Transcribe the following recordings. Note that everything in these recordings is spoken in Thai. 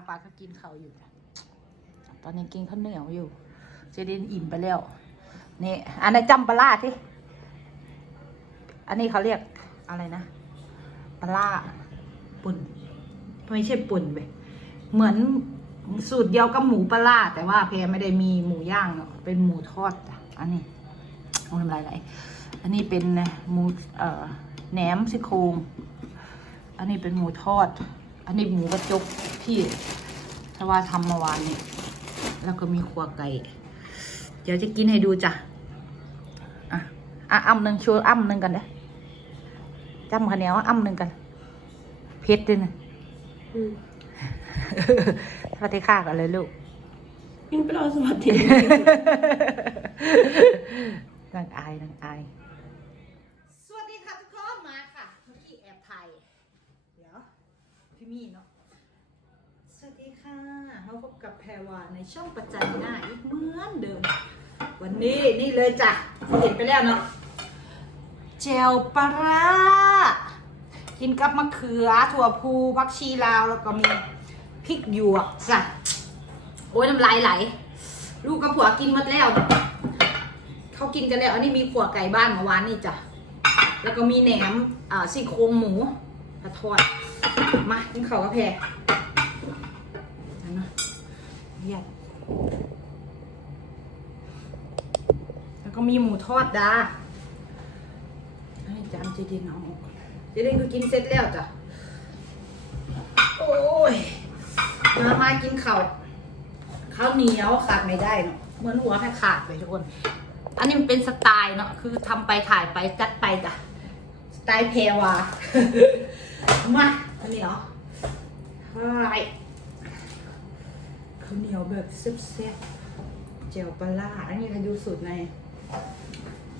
ป้าป้าก็กินข้าวอยู่จ้ะตอนนี้กินข้าวเหนียวอยู่เจเดนอิ่มไปแล้วนี่อันนี้นจำปลาที่อันนี้เขาเรียกอะไรนะปลาปุ่นไม่ใช่ปุ่นเว้ยเหมือนสูตรเดียวกับหมูปลาแต่ว่าเพไม่ได้มีหมูย่างเนาะเป็นหมูทอดจ้ะอันนี้ทำลายไหลอันนี้เป็นหมูเอ่อแหนมซี่โครงอันนี้เป็นหมูทอด อันนี้หมูกระจกที่ทว่าทำเมื่อวานนี้แล้วก็มีขัวไก่ เดี๋ยวจะกินให้ดูจ้ะ อะอะอ้ำหนึ่งโชว์อ้ำหนึ่งกันเด้อจำข้าวเหนียวอ้ำหนึ่งกันเผ็ดด้วยนะอืมสวัสดีค่ะกันเลยลูกยังเป็นเราสวัสดีนางอายนางอาย สวัสดีค่ะทุกคนมาค่ะเมื่อกี้แอบถ่ายเดี๋ยว พี่มี่เนาะ สวัสดีค่ะเราพบกับแพรวาในช่องประจันหน้าอีกเหมือนเดิม วันนี้นี่เลยจ้ะเห็นไปแล้วเนาะเจลปลาร้ากินกับมะเขือถั่วพูผักชีลาวแล้วก็มีพริกหยวกจ้ะโอ้ยน้ำลายไหล ลูกกับผัวกินหมดแล้ว เขากินกันแล้ว อันนี้มีขัวไก่บ้านเมื่อวานนี่จ้ะ แล้วก็มีแหนมอ่าซี่โครงหมูทอด มากินข้าวกับแพรนั่นนะเรียกแล้วก็มีหมูทอดดาให้จานเจเดนเอาออกเจเดนก็กินเสร็จแล้วจ้ะ โอ้ย มามากินข้าวข้าวเหนียวขาดไม่ได้เนาะ เหมือนหัวแค่ขาดไปทุกคน อันนี้มันเป็นสไตล์เนาะ คือทำไปถ่ายไปจัดไปจ้ะ สไตล์เพรวามา ข้าวเหนียวใช่ข้าวเหนียวแบบแซ่บๆเจียวปลาร้าอันนี้ใครดูสูตรใน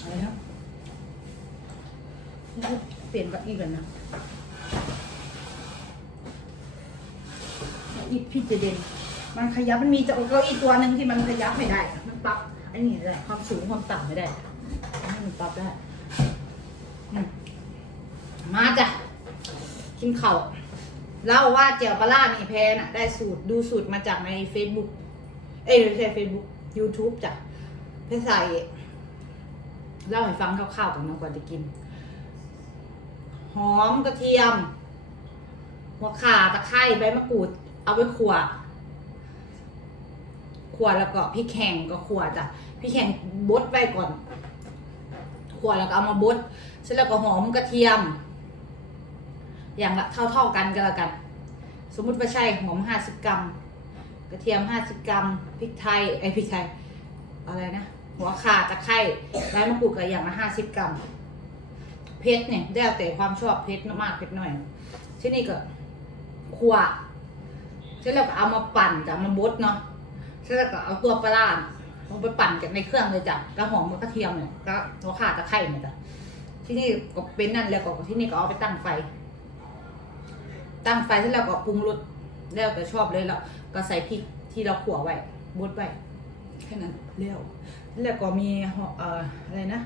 อะไรครับเปลี่ยนกับอีกแล้วนะอีกพี่จะเด่นมันขยับมันมีจะเก้าอี้ตัวหนึ่งที่มันขยับไม่ได้ มันปรับอันนี้แหละความสูงความต่ำไม่ได้อันนี้มันปรับได้อืมมาจ้ะ กินข้าเล่าว่าเจียวปลาร้านี่แพรน่ะ ได้สูตรดูสูตรมาจากใน Facebook เอ้ยไม่ใช่ Facebook YouTube จ้ะเพรใส่เล่าให้ฟังคร่าวๆก่อนนะก่อนจะกิน หอมกระเทียม หัวข่าตะไคร้ใบมะกรูด เอาไปขั่วขวดแล้วก็พริกแห้งก็ขวดจ้ะพริกแห้งบดไว้ก่อนขวดแล้วก็เอามาบดเสร็จแล้วก็หอมกระเทียม อย่างละเท่าเท่าๆกันก็แล้วกัน สมมุติว่าใช่หอมห้าสิบกรัม กระเทียมห้าสิบกรัมพริกไทยไอพริกไทยอะไรนะ หัวข่าตะไคร้ใบมะกรูดก็อย่างละห้าสิบกรัมเผ็ดเนี่ยแล้วแต่ความชอบเผ็ดมากเผ็ดน้อยที่นี่ก็ขวดเสร็จแล้วก็เอามาปั่นจะเอามาบดเนาะเสร็จแล้วก็เอาตัวปลาร้าลงไปปั่นจากในเครื่องเลยจ้ะกระหอมกับกระเทียมเนี่ยก็หัวข่าตะไคร้เนี่ยจ้ะที่นี่ก็เป็นนั่นแล้วก็ที่นี่ก็เอาไปตั้งไฟ ตั้งไฟเสร็จแล้วก็ปรุงรสแล้วแต่ชอบเลยแล้วก็ใส่พริกที่เราขั่วไว้บดไว้แค่นั้นแล้วแล้วก็มีห่อเอ่ออะไรนะ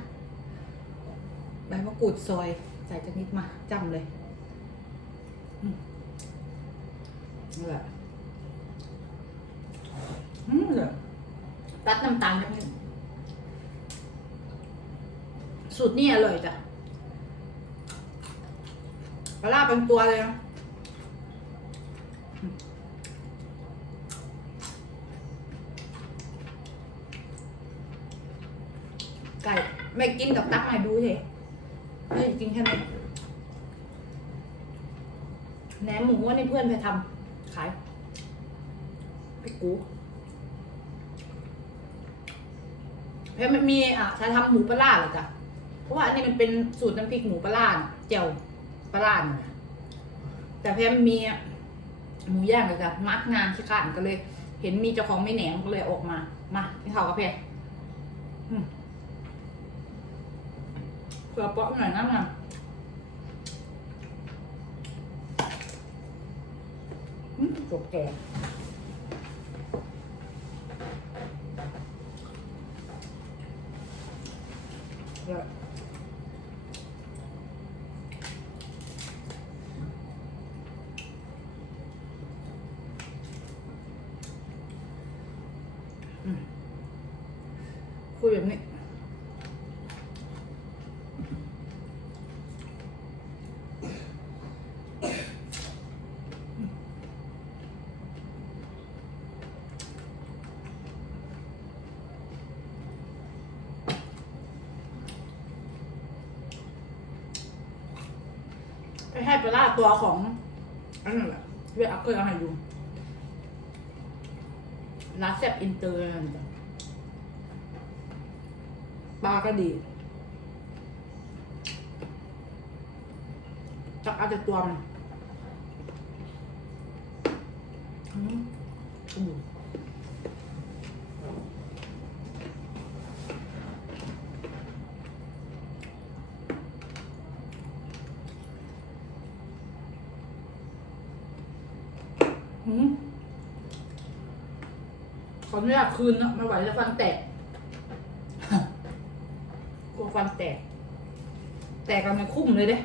ใบมะกรูดซอย ใส่จักนิดมาจำเลยนั่แหละอืมตัดน้ำตาลนิดนึงสูตรนี่อร่อยจ้ะปลาร้าเป็นตัวเลยนะอืมไก่ ไม่กินกับตักมาดูเฉยไม่ได้กินแค่นี้แหนมหมูว่านี่เพื่อนไปทำขายพี่กูเพราะมันมีอะใช้ทำหมูปลาร้าหรอจ๊ะเพราะว่าอันนี้มันเป็นสูตรน้ำพริกหมูปลาร้านเจียวปลาร้าน่ะแต่เพมมีหมูย่างเลยจ้ะมักงานขี้ขานก็เลย เห็นมีเจ้าของไม่แหนมก็เลยออกมา มาที่เขากับเพื่อเปาะ หน่อยน้ำมันอืมจบแก่ Right. แบบนี้ ไปให้ปลาร้าตัวของอันนั้นแหละเวียอักเคยเอาให้ดูร้านแซ่บอินเตอร์นั่นจ้ะปลาก็ดีจักเอาแต่ตัวมันอืมอืม อืมขออนุญาตคืนนะไม่ไหวแล้วฟันแตกกลัวฟันแตก แตกกันมันคุ้มเลยเด้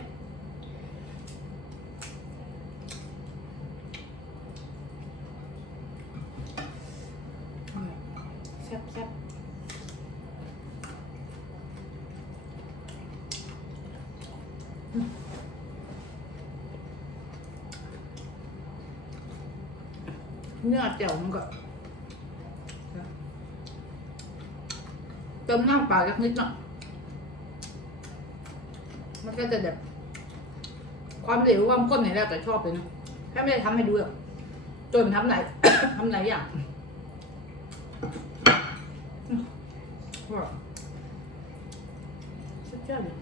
แซ่บแซ่บอืม เนื้อเจียวมันก็เติมน้ำเปล่าเล็กนิดเนาะมันก็จะแบบความเหลวความข้นเนี่ยแล้วแต่ชอบเลยนะถ้าไม่ได้ทำให้ดูหรอกจนทำไหนทำไหนอย่างว่าสุดยอดเลย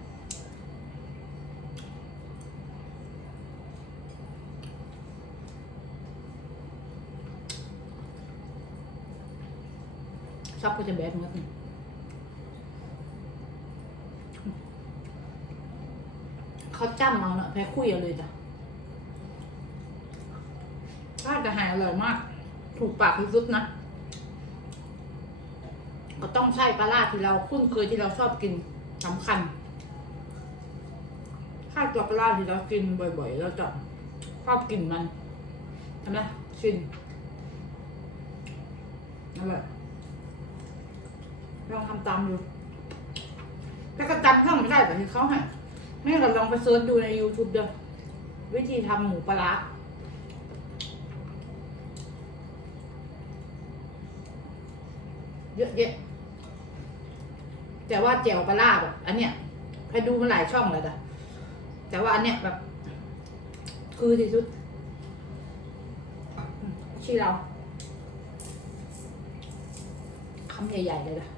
ซับก็จะแบดหมดนี่เขาจ้ำเอาเนอะแพ้คุยเอาเลยจ้ะร้านจะหายอร่อยมาก ถูกปากที่สุดนะ ก็ต้องใช่ปลาร้าที่เราคุ้นเคยที่เราชอบกินสำคัญ ถ้าตัวปลาร้าที่เรากินบ่อยๆ เราจะชอบกินมันใช่ไหมชินนั่นแห ลองทำตามดูแต่ก็จำเพิ่มไม่ได้แต่ที่เขาให้ไม่งั้นเราลองไปเซิร์ชดูใน YouTube เด้อวิธีทำหมูปลาเยอะแยะแต่ว่าแจ่วปลาแบบ อันเนี้ยใครดูมาหลายช่องเลยแต่แต่ว่าอันเนี้ยแบบ คือที่สุดอืมชี้เราคำใหญ่ๆเลยนะ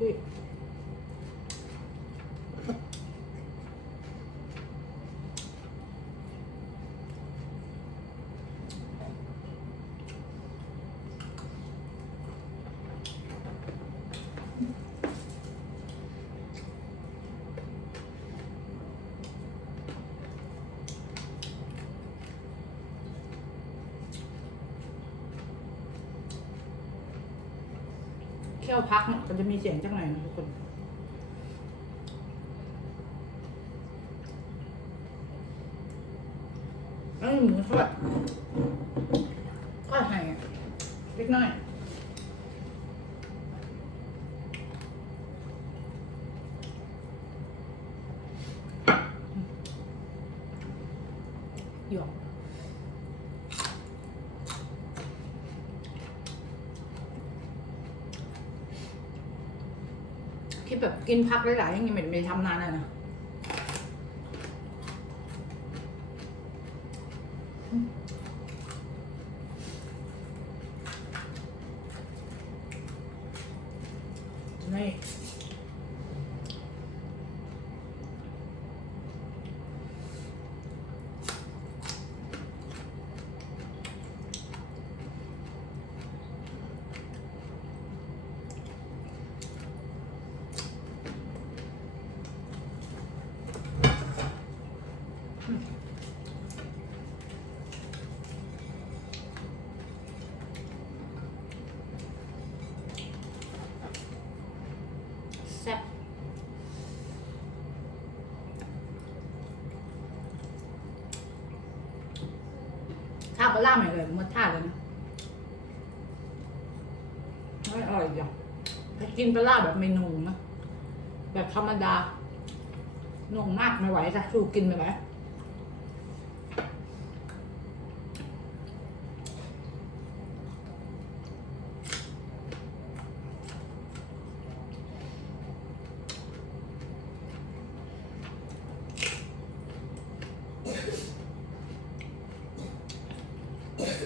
อุ้ย เคี่ยวพักเนี่ยมันจะมีเสียงจังหน่อยนะทุกคนไอ้หมูทอดก็ให้อะเล็กน้อยหยอกที่แบบ กินพักหลายๆอย่างนี้ไม่ไม่ทำนานอะนะนี่ ปลาล่าใหม่เลยมันท่าเลยนะไม่อร่อยอย่างถ้ากินปลาล่าแบบเมนูนะแบบธรรมดาหนุ่มมากไม่ไหวจ้ะชูกินไปไหม หน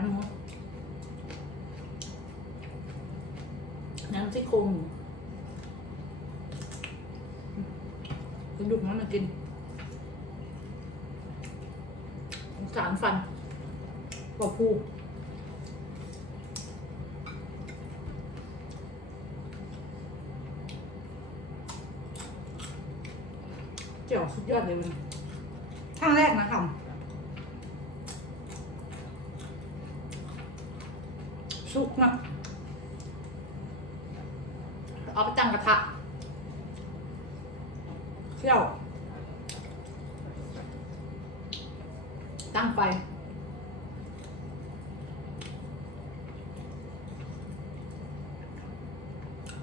มหมูแหนมซี่โครงหมูกระดูกมันมากินสงสารฟันกว่าพู เจ๋วสุดยอดเลยมันครั้งแรกนะทำสุกนะเอาไปตั้งกระทะเคี่ยว ตั้งไฟ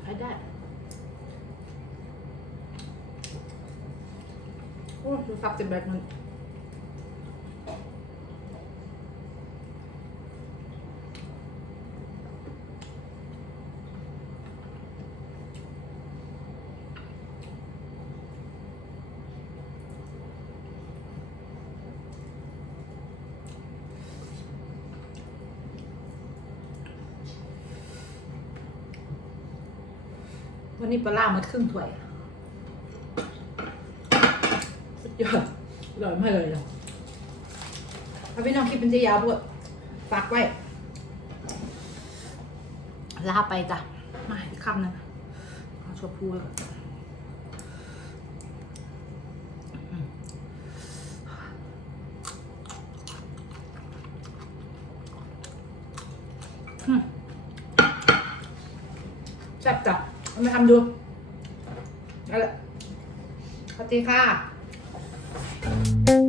ใช้ได้ โอ้ยดูสับเต็มแบบมัน วันนี้ปลาล่ามาครึ่งถ้วย สุดยอด อร่อยมากเลยอะถ้าพี่น้องคลิปเป็นจะยาวพวกฝากไว้ ลาไปจ้ะ มาอีกคำหนึงเอาชัวพูดก่อนอืมอืมแซ่บจ้ะเอามาทำดูเอาละสวัสดีค่ะ Bye.